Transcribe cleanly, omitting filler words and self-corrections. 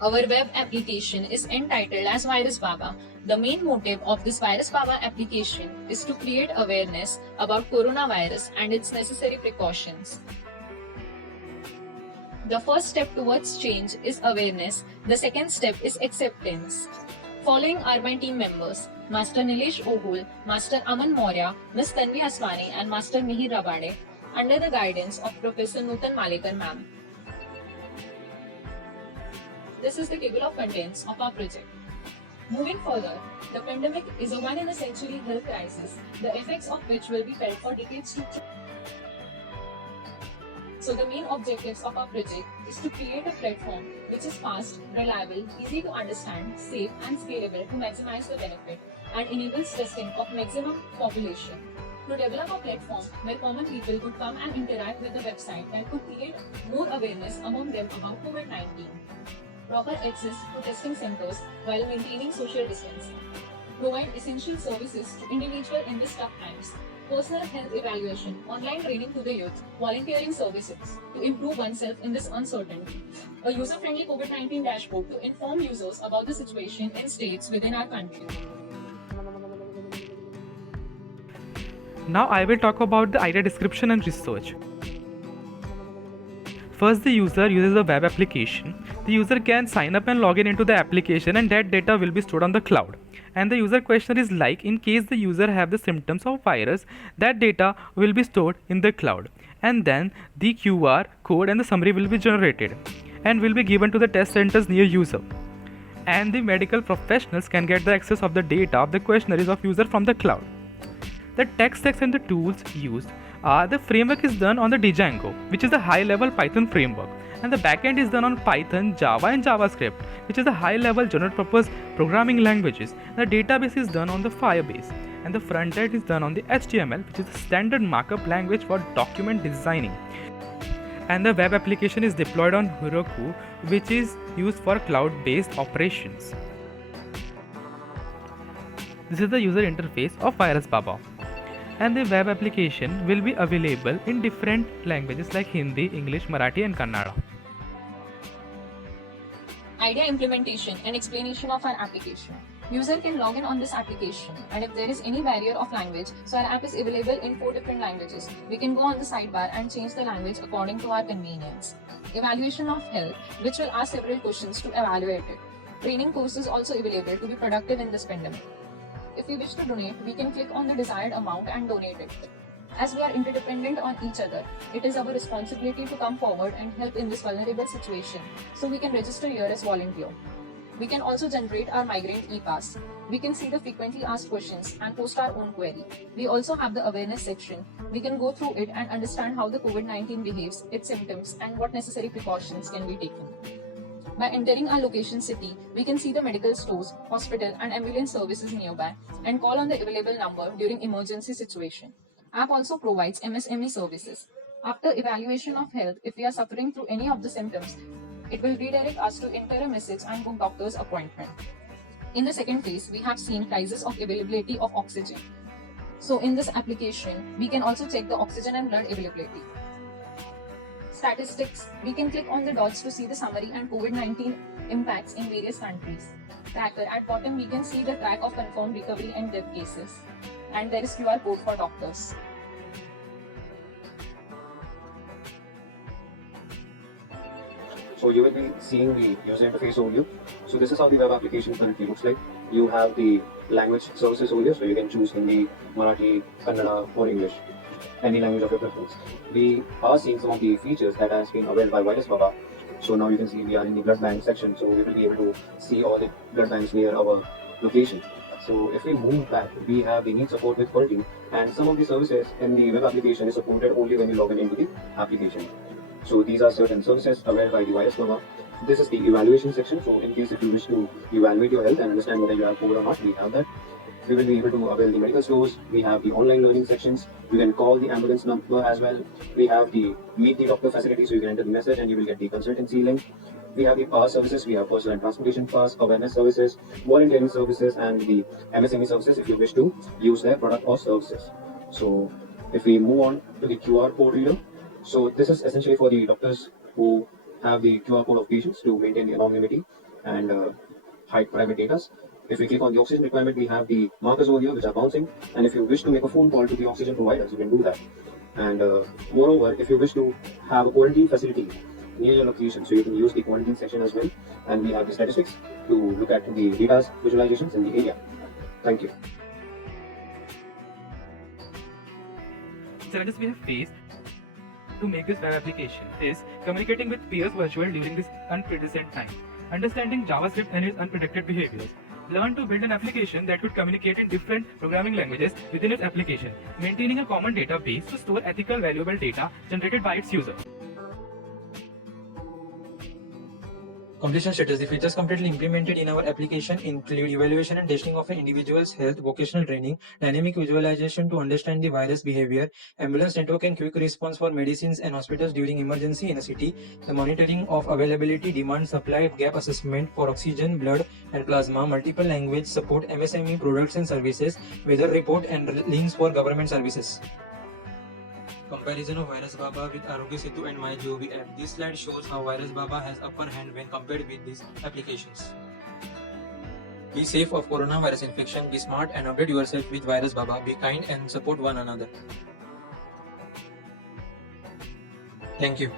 Our web application is entitled as Virus Baba. The main motive of this Virus Baba application is to create awareness about coronavirus and its necessary precautions. The first step towards change is awareness. The second step is acceptance. Following are my team members: Master Nilesh Ohul, Master Aman Maurya, Ms. Tanvi Aswani, and Master Mihir Rabade, under the guidance of Professor Nutan Malekar ma'am. This is the table of contents of our project. Moving further, the pandemic is a one-in-a-century health crisis, the effects of which will be felt for decades to come. So the main objectives of our project is to create a platform which is fast, reliable, easy to understand, safe and scalable to maximize the benefit and enables testing of maximum population. To develop a platform where common people could come and interact with the website that could create more awareness among them about COVID-19. Proper access to testing centers while maintaining social distancing. Provide essential services to individuals in these tough times. Personal health evaluation, online training to the youth, volunteering services to improve oneself in this uncertainty. A user-friendly COVID-19 dashboard to inform users about the situation in states within our country. Now I will talk about the idea description and research. First, the user uses a web application. The user can sign up and log in into the application, and that data will be stored on the cloud. And the user question is like, in case the user have the symptoms of virus, that data will be stored in the cloud. And then the QR code and the summary will be generated and will be given to the test centers near user. And the medical professionals can get the access of the data of the questionnaires of user from the cloud. The tech stacks and the tools used are: the framework is done on the Django, which is the high-level Python framework, and the backend is done on Python, Java, and JavaScript, which is the high-level general-purpose programming languages. The database is done on the Firebase, and the front end is done on the HTML, which is the standard markup language for document designing. And the web application is deployed on Heroku, which is used for cloud-based operations. This is the user interface of Virus Baba. And the web application will be available in different languages like Hindi, English, Marathi, and Kannada. Idea implementation and explanation of our application. User can log in on this application, and if there is any barrier of language, so our app is available in 4 different languages. We can go on the sidebar and change the language according to our convenience. Evaluation of health, which will ask several questions to evaluate it. Training courses also available to be productive in this pandemic. If we wish to donate, we can click on the desired amount and donate it. As we are interdependent on each other, it is our responsibility to come forward and help in this vulnerable situation, so we can register here as volunteer. We can also generate our migrant e-pass. We can see the frequently asked questions and post our own query. We also have the awareness section. We can go through it and understand how the COVID-19 behaves, its symptoms, and what necessary precautions can be taken. By entering our location city, we can see the medical stores, hospital, and ambulance services nearby and call on the available number during emergency situation. App also provides MSME services. After evaluation of health, if we are suffering through any of the symptoms, it will redirect us to enter a message and book doctor's appointment. In the second phase, we have seen crisis of availability of oxygen. So in this application, we can also check the oxygen and blood availability. Statistics, we can click on the dots to see the summary and COVID-19 impacts in various countries. Tracker, at bottom we can see the track of confirmed recovery and death cases. And there is QR code for doctors. So you will be seeing the user interface overview. So this is how the web application currently looks like. You have the language services over here, so you can choose Hindi, Marathi, Kannada, or English, any language of your preference. We are seeing some of the features that has been availed by Virus Baba. So now you can see we are in the blood bank section, so we will be able to see all the blood banks near our location. So if we move back, we have the need support with quality, and some of the services in the web application is supported only when you log in into the application. So these are certain services availed by the Virus Baba. This is the evaluation section, so in case if you wish to evaluate your health and understand whether you have COVID or not, we have that. We will be able to avail the medical stores. We have the online learning sections. You can call the ambulance number as well. We have the meet the doctor facility, so you can enter the message and you will get the consultancy link. We have the pass services. We have personal and transportation pass, awareness services, volunteering services, and the MSME services if you wish to use their product or services. So if we move on to the QR code reader, so this is essentially for the doctors who have the QR code of patients to maintain the anonymity. and hide private data. If we click on the oxygen requirement, we have the markers over here which are bouncing. And if you wish to make a phone call to the oxygen providers, you can do that. And moreover, if you wish to have a quarantine facility near your location, so you can use the quarantine section as well. And we have the statistics to look at the data visualizations in the area. Thank you. Challenges we have faced to make this web application is communicating with peers virtual during this unprecedented time, understanding JavaScript and its unpredicted behaviors, learn to build an application that could communicate in different programming languages within its application, maintaining a common database to store ethical valuable data generated by its user. Completion status. The features completely implemented in our application include evaluation and testing of an individual's health, vocational training, dynamic visualization to understand the virus behavior, ambulance network and quick response for medicines and hospitals during emergency in a city, the monitoring of availability, demand, supply, gap assessment for oxygen, blood and plasma, multiple language support, MSME products and services, weather report and links for government services. Comparison of Virus Baba with Arogya Setu and MyGov app. This slide shows how Virus Baba has upper hand when compared with these applications. Be safe of coronavirus infection, be smart and update yourself with Virus Baba, be kind and support one another. Thank you.